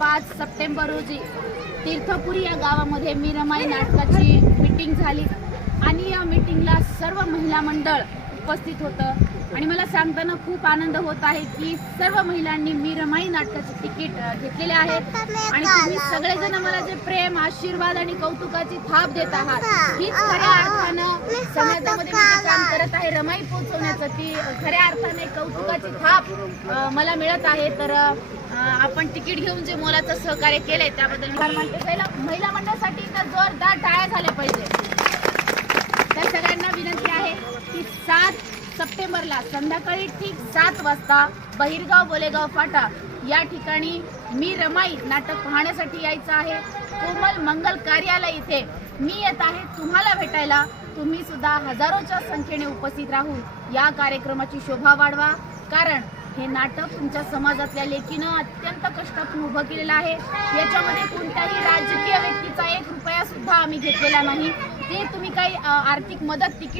पाच सप्टेंबर रोजी तीर्थपुरी या गावामध्ये मी रमाई नाटकाची मीटिंग झाली. आणि या मीटिंगला सर्व महिला मंडळ उपस्थित होतं. आणि मला सांगताना खूप आनंद होत आहे की सर्व महिलांनी मी रमाई नाटकाचे तिकीट घेतलेले आहेत. आणि तुम्ही सगळेजण मला जे प्रेम आशीर्वाद आणि कौतुकाची थाप देत आहात हीच खऱ्या अर्थानं समाजामध्ये मी काम करत आहे रमाई पोहोचवण्याचं ती खऱ्या अर्थाने कौतुकाची थाप मला मिळत आहे. तर आपण तिकीट घेऊन जे मोलाचं सहकार्य केलंय त्याबद्दल म्हणते पहिला महिला मंडळासाठी तर जोरदार टाळ्या झाल्या पाहिजे. तर सगळ्यांना विनंती आहे की सात सप्टेंबरला संध्याकाळी ठीक सात वाजता बहिरगाव बोलेगाव फाटा या ठिकाणी मी रमाई नाटक पाहण्यासाठी यायचं आहे. कोमल मंगल कार्यालय इथे. मी येत आहे तुम्हाला भेटायला. तुम्ही सुद्धा हजारोच्या संख्येने उपस्थित राहून या कार्यक्रमाची शोभा वाढवा. कारण हे नाटक तुमच्या समाजातल्या लेखीनं अत्यंत कष्टातून उभं केलेलं आहे. याच्यामध्ये कोणत्याही राजकीय व्यक्तीचा एक रुपया सुद्धा आम्ही घेतलेला नाही. ते तुम्ही काही आर्थिक मदत तिकीट